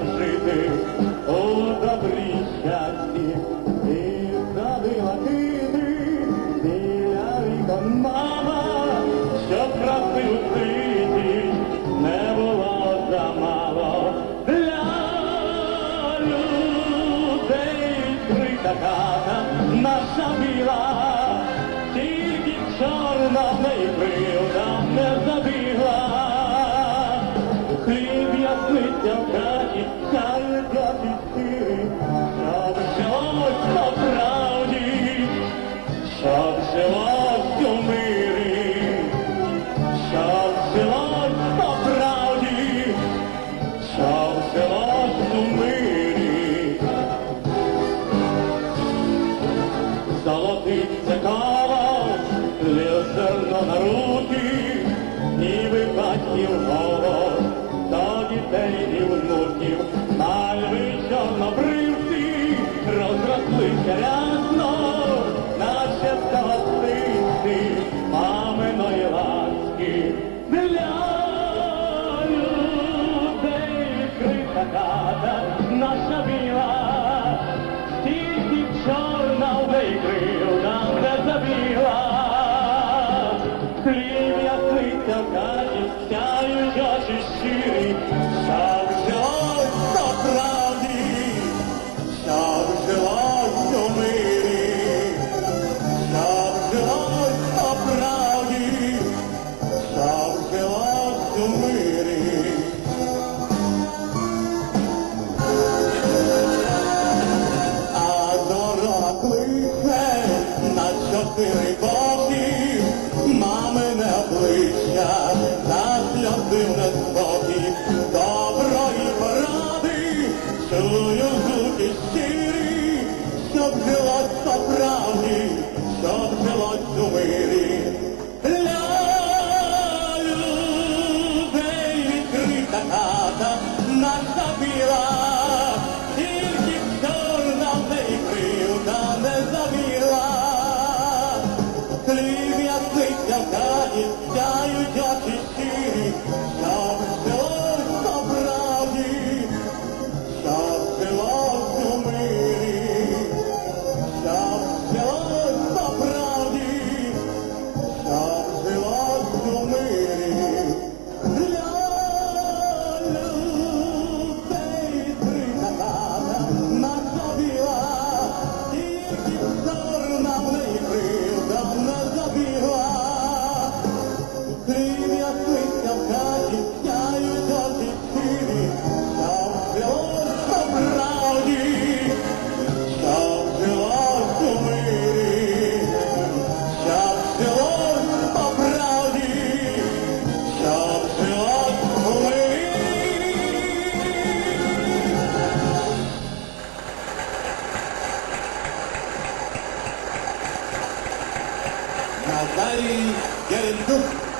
Angelina. Лє зерно на руки, ніби батьків голос, इसलिए Natali Gerenduk.